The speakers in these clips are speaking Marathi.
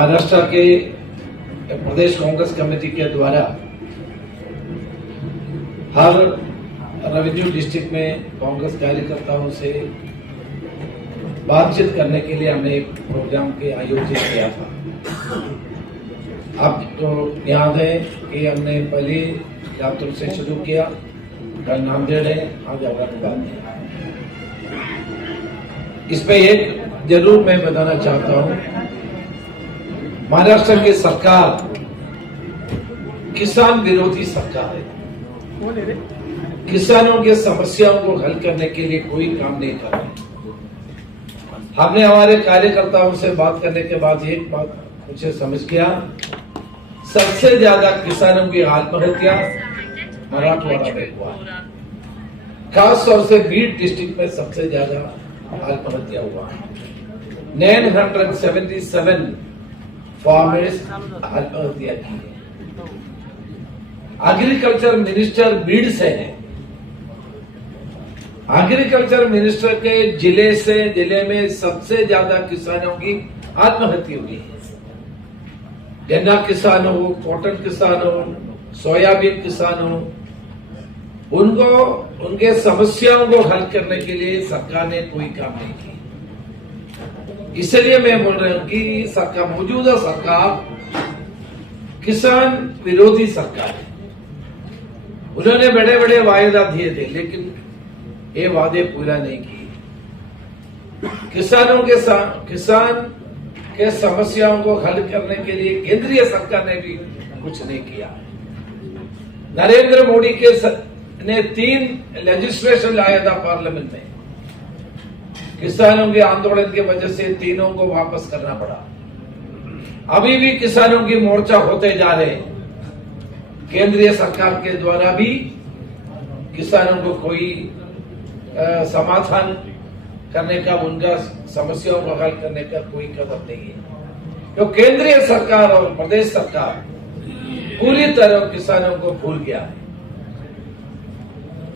महाराष्ट्र के प्रदेश कांग्रेस कमेटी के द्वारा हर रेवेन्यू डिस्ट्रिक्ट में कांग्रेस कार्यकर्ताओं से बातचीत करने के लिए हमने एक प्रोग्राम के आयोजित किया था। आप तो याद है कि हमने पहले लातूर से शुरू किया, कल नांदेड़ है, आज औरंगाबाद है। इस पे एक जरूर मैं बताना चाहता हूं, महाराष्ट्र की सरकार किसान विरोधी सरकार है। किसानों की समस्याओं को हल करने के लिए कोई काम नहीं कर रहे। हमने हमारे कार्यकर्ताओं से बात करने के बाद एक बात मुझे समझ गया, सबसे ज्यादा किसानों की आत्महत्या मराठवाड़ा में हुआ, खास तौर से बीड डिस्ट्रिक्ट में सबसे ज्यादा आत्महत्या हुआ। 977 फार्मर्स आत्महत्या की है। एग्रीकल्चर मिनिस्टर बीड से है। एग्रीकल्चर मिनिस्टर के जिले में सबसे ज्यादा किसानों की आत्महत्या हुई है। गन्ना किसान हो, कॉटन किसान हो, सोयाबीन किसान हो, उनके समस्याओं को हल करने के लिए सरकार ने कोई काम नहीं किया। इसलिए मैं बोल रहा हूं कि सरकार, मौजूदा सरकार किसान विरोधी सरकार है। उन्होंने बड़े बड़े वायदा दिए थे, लेकिन ये वादे पूरा नहीं किए। किसान के समस्याओं को हल करने के लिए केंद्रीय सरकार ने भी कुछ नहीं किया। नरेंद्र मोदी ने 3 लेजिस्लेशन लाया था पार्लियामेंट में। किसानों के आंदोलन की वजह से तीनों को वापस करना पड़ा। अभी भी किसानों की मोर्चा होते जा रहे हैं। केंद्रीय सरकार के द्वारा भी किसानों को कोई समाधान करने का, उनका समस्याओं को हल करने का कोई कदम नहीं है। तो केंद्रीय सरकार और प्रदेश सरकार पूरी तरह किसानों को भूल गया है।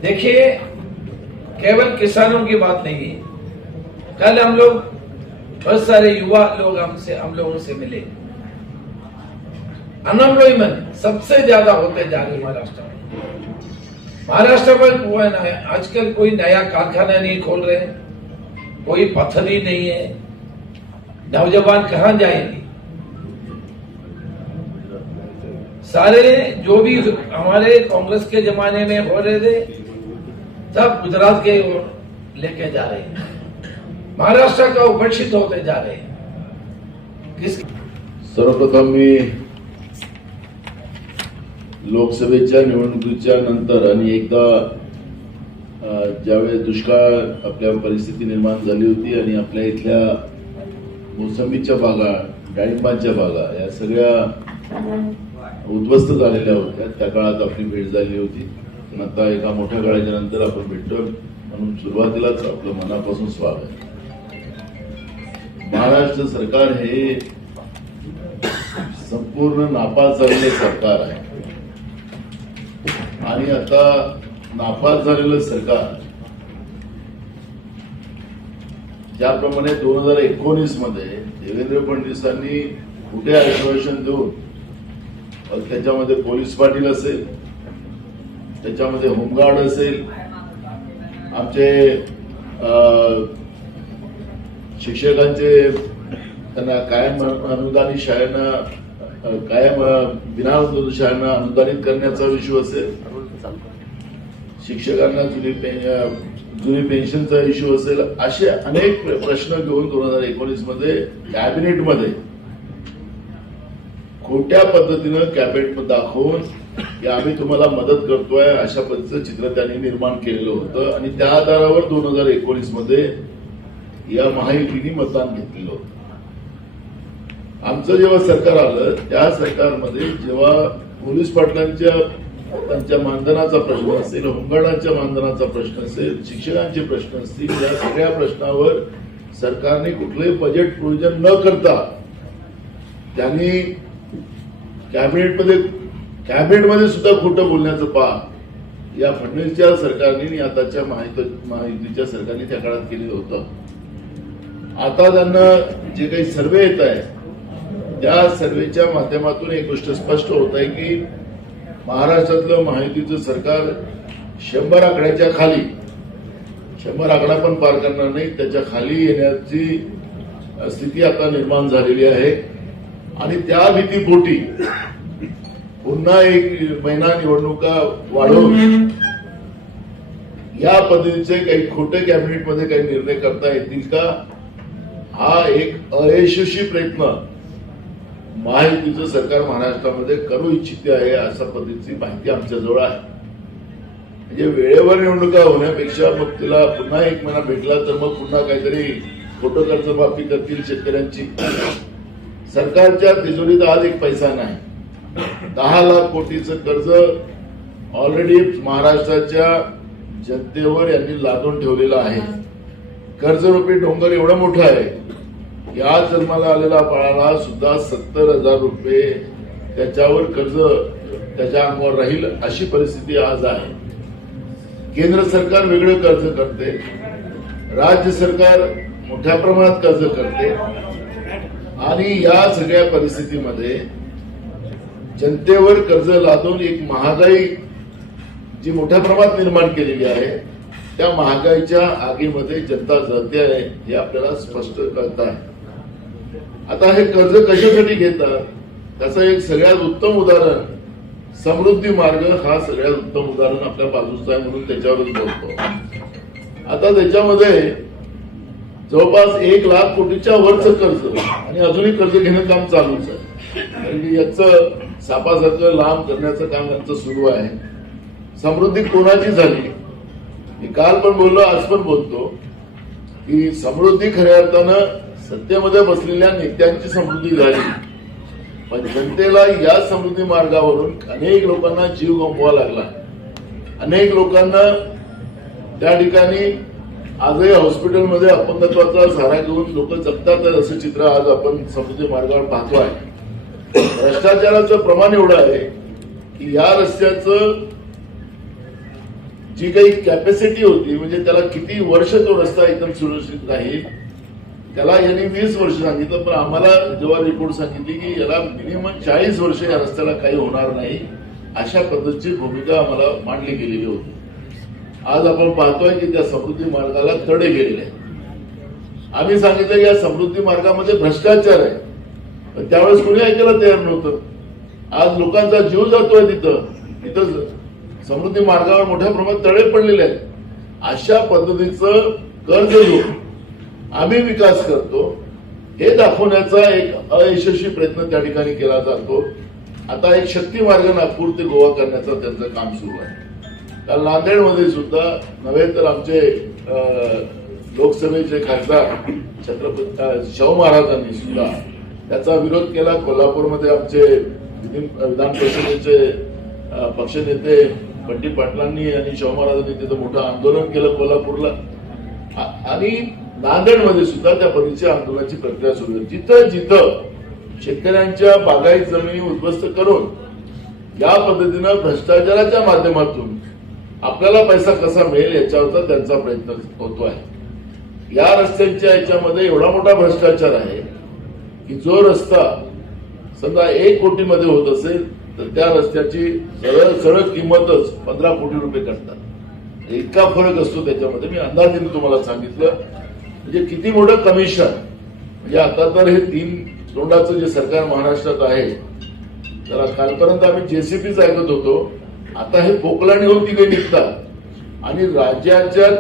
देखिए, केवल किसानों की बात नहीं है। कल हम लोग बहुत सारे युवा लोग हम लोगों से मिले। अनएम्प्लॉयमेंट सबसे ज्यादा होते जा रहे महाराष्ट्र में। महाराष्ट्र में आजकल कोई नया कारखाना नहीं खोल रहे, कोई पत्थरी नहीं है। नौजवान कहां जाएंगे? सारे जो भी हमारे कांग्रेस के जमाने में हो रहे थे, सब गुजरात के ओर लेके जा रहे हैं। महाराष्ट्र का उपेक्षित होते जा रहे हैं। सर्वप्रथम मी लोकसभेच्या निवडणुकीच्या नंतर आणि एकदा ज्यावेळेस दुष्काळ आपल्या परिस्थिती निर्माण झाली होती आणि आपल्या इथल्या मोसंबीच्या बागा, डाळिंबाच्या बागा या सगळ्या उद्ध्वस्त झालेल्या होत्या, त्या काळात आपली भेट झाली होती. पण आता एका मोठ्या काळाच्या नंतर आपण भेटतो, म्हणून सुरुवातीलाच आपलं मनापासून स्वागत. महाराष्ट्र सरकार हे संपूर्ण नापास झालेले सरकार आहे आणि आता नापास झालेलं सरकार ज्याप्रमाणे 2019 मध्ये देवेंद्र फडणवीसांनी कुठे आश्वासन देऊन, त्याच्यामध्ये पोलीस पाटील असेल, त्याच्यामध्ये होमगार्ड असेल, आमचे शिक्षकांचे त्यांना कायम अनुदानित शाळांना, कायम विनाअनुदानित शाळांना अनुदानित करण्याचा इश्यू असेल, शिक्षकांना जुनी पेन्शनचा इश्यू असेल, असे अनेक प्रश्न घेऊन 2019 मध्ये कॅबिनेटमध्ये खोट्या पद्धतीनं कॅबिनेट दाखवून की आम्ही तुम्हाला मदत करतोय अशा पद्धतीचं चित्र त्यांनी निर्माण केलेलं होतं आणि त्या आधारावर 2019 मध्ये या महायुतीने मतदान घेतलेलं होतं. आमचं जेव्हा सरकार आलं, त्या सरकारमध्ये जेव्हा पोलीस पाटलांच्या त्यांच्या मानधनाचा प्रश्न असेल, होमगार्डांच्या मानधनाचा प्रश्न असेल, शिक्षकांचे प्रश्न असतील, या सगळ्या प्रश्नावर सरकारने कुठलंही बजेट प्रोव्हिजन न करता त्यांनी कॅबिनेटमध्ये सुद्धा खोटं बोलण्याचं पाप या फडणवीसच्या सरकारने, आताच्या महायुतीच्या सरकारने त्या काळात केलेलं होतं. आता त्यांना जे काही सर्वे येत आहे त्या सर्वेच्या माध्यमातून एक गोष्ट स्पष्ट होत आहे की महाराष्ट्रातलं महायुतीचं सरकार 100 आकड्याच्या खाली, 100 आकडा पण पार करणार नाही, त्याच्या खाली येण्याची स्थिती आता निर्माण झालेली आहे. आणि त्या भीतीपोटी पुन्हा एक महिना निवडणुका वाढवून या पद्धतीचे काही खोटे कॅबिनेटमध्ये काही निर्णय करता येतील का, हा एक अयशस्वी प्रयत्न महायुतीचं सरकार महाराष्ट्रामध्ये करू इच्छिते आहे, अशा पद्धतीची माहिती आमच्याजवळ आहे. म्हणजे वेळेवर निवडणुका होण्यापेक्षा मग तिला पुन्हा एक महिना भेटला तर मग पुन्हा काहीतरी खोटं कर्जमाफी करतील शेतकऱ्यांची. सरकारच्या तिजोरीत आज एक पैसा नाही. 10 लाख कोटीचं कर्ज ऑलरेडी महाराष्ट्राच्या जनतेवर यांनी लादून ठेवलेलं आहे. कर्जरूपी डोंगर एवढं मोठं आहे की आज जन्माला आलेला बाळाला सुद्धा 70,000 रुपये त्याच्यावर कर्ज त्याच्या अंगावर राहील, अशी परिस्थिती आज आहे. केंद्र सरकार वेगळं कर्ज करते, राज्य सरकार मोठ्या प्रमाणात कर्ज करते आणि या सगळ्या परिस्थितीमध्ये जनतेवर कर्ज लादून एक महागाई जी मोठ्या प्रमाणात निर्माण केलेली आहे, त्या महागाईच्या आगीमध्ये जनता जळते आहे हे आपल्याला स्पष्ट कळत आहे. आता हे कर्ज कशासाठी घेतात, त्याचं एक सगळ्यात उत्तम उदाहरण समृद्धी मार्ग हा सगळ्यात उत्तम उदाहरण आपल्या बाजूचं आहे, म्हणून त्याच्यावरच बोलतो. आता त्याच्यामध्ये जवळपास 1 लाख कोटीच्या वरचं कर्ज आणि अजूनी कर्ज घेणं काम चालूच आहे. याचं सापासारखं लांब करण्याचं काम यांचं सुरू आहे. समृद्धी कोणाची झाली, मी काल पण बोललो, आज पण बोलतो की समृद्धी खऱ्या अर्थानं सत्तेमध्ये बसलेल्या नेत्यांची समृद्धी झाली, पण जनतेला या समृद्धी मार्गावरून अनेक लोकांना जीव गमवावा लागला. अनेक लोकांना त्या ठिकाणी आजही हॉस्पिटलमध्ये अपंगत्वाचा सहारा घेऊन लोक जगतात, असं चित्र आज आपण समृद्धी मार्गावर पाहतो आहे. भ्रष्टाचाराचं प्रमाण एवढं आहे की या रस्त्याचं जी काही कॅपॅसिटी होती, म्हणजे त्याला किती वर्ष तो रस्ता एकदम सुरक्षित राहील, त्याला यांनी 20 वर्ष सांगितलं, पण आम्हाला जेव्हा रिपोर्ट सांगितली की याला मिनिमम 40 वर्ष या रस्त्याला काही होणार नाही, अशा पद्धतीची भूमिका आम्हाला मांडली गेलेली होती. आज आपण पाहतोय की त्या समृद्धी मार्गाला तडे गेलेले आहेत. आम्ही सांगितलं की या समृद्धी मार्गामध्ये भ्रष्टाचार आहे, पण त्यावेळेस कोणी ऐकायला तयार नव्हतं. आज लोकांचा जीव जातोय तिथं समृद्धी मार्गावर मोठ्या प्रमाणात तडे पडलेले आहेत. अशा पद्धतीचं कर्ज घेऊन आम्ही विकास करतो हे दाखवण्याचा एक अयशस्वी प्रयत्न त्या ठिकाणी केला जातो. आता एक शक्ती मार्ग नागपूर ते गोवा करण्याचं त्यांचं काम सुरू आहे. काल नांदेडमध्ये सुद्धा नव्हे तर आमचे लोकसभेचे खासदार छत्रपती शाहू महाराजांनी सुद्धा त्याचा विरोध केला. कोल्हापूरमध्ये आमचे विधान परिषदेचे पक्षनेते बंटी पाटलांनी आणि शाहू महाराजांनी तिथं मोठं आंदोलन केलं कोल्हापूरला, आणि नांदेडमध्ये सुद्धा त्या पद्धतीच्या आंदोलनाची प्रक्रिया सुरू आहे. जिथं जिथं शेतकऱ्यांच्या बागायत जमिनी उद्ध्वस्त करून या पद्धतीनं भ्रष्टाचाराच्या माध्यमातून आपल्याला पैसा कसा मिळेल याच्यावरचा त्यांचा प्रयत्न होतो आहे. या रस्त्यांच्या याच्यामध्ये एवढा मोठा भ्रष्टाचार आहे की जो रस्ता समजा 1 कोटीमध्ये होत असेल तर त्या रस्त्याची सरळ किंमतच 15 कोटी रुपये करतात. इतका फरक असतो त्याच्यामध्ये. मी अंदाजाने तुम्हाला सांगितलं म्हणजे किती मोठं कमिशन. म्हणजे आता तर हे 3 तोंडाचं जे सरकार महाराष्ट्रात आहे, तर कालपर्यंत आम्ही जेसीबीच ऐकत होतो, आता हे पोकलाने होऊन तिकडे निघतात आणि राज्याच्या